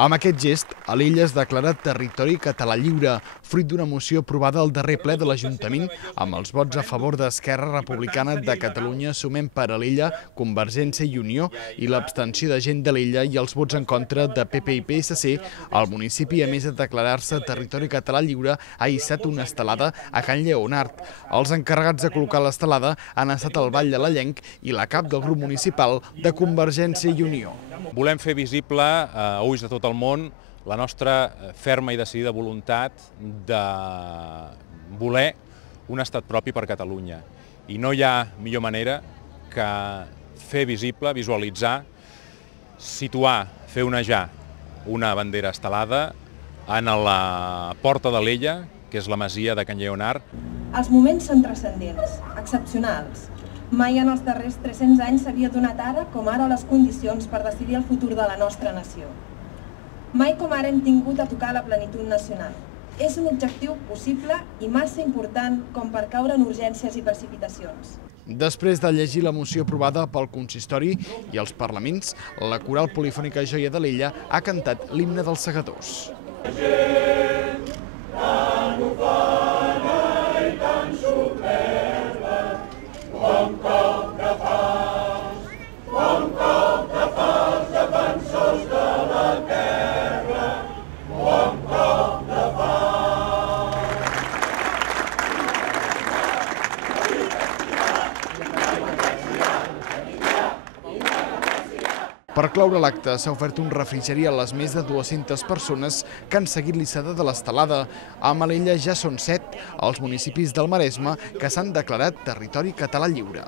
Amb aquest gest, Alella es declara territori català lliure, fruit d'una moció aprovada al darrer ple de l'Ajuntament amb els vots a favor d'Esquerra Republicana de Catalunya, Sumem per Alella, Convergència i Unió i l'abstenció de Gent d'Alella i els vots en contra de PP i PSC. El municipi, a més de declarar-se territori català lliure, ha hissat una estelada a Can Lleonard. Els encarregats de col·locar l'estelada han estat el Vall de l'Allenc i la cap del grup municipal de Convergència i Unió. Volem fer visible a ulls de tot el món la nostra ferma i decidida voluntat de voler un estat propi per Catalunya. I no hi ha millor manera que fer visible, visualitzar, situar, fer onejar una bandera estelada en la Porta d'Alella, que és la masia de Can Lleonard. Els moments són transcendents, excepcionals. Mai en els darrers 300 anys s'havia donat ara com ara les condicions per decidir el futur de la nostra nació. Mai com ara hem tingut a tocar la plenitud nacional. És un objectiu possible i massa important com per caure en urgències i precipitacions. Després de llegir la moció aprovada pel consistori i els parlaments, la coral polifònica Joia d'Alella ha cantat l'himne dels segadors. Per cloure l'acte s'ha ofert un refrigeri a les més de 200 persones que han seguit l'hissada de l'estelada. A Alella ja són 7 els municipis del Maresme que s'han declarat territori català lliure.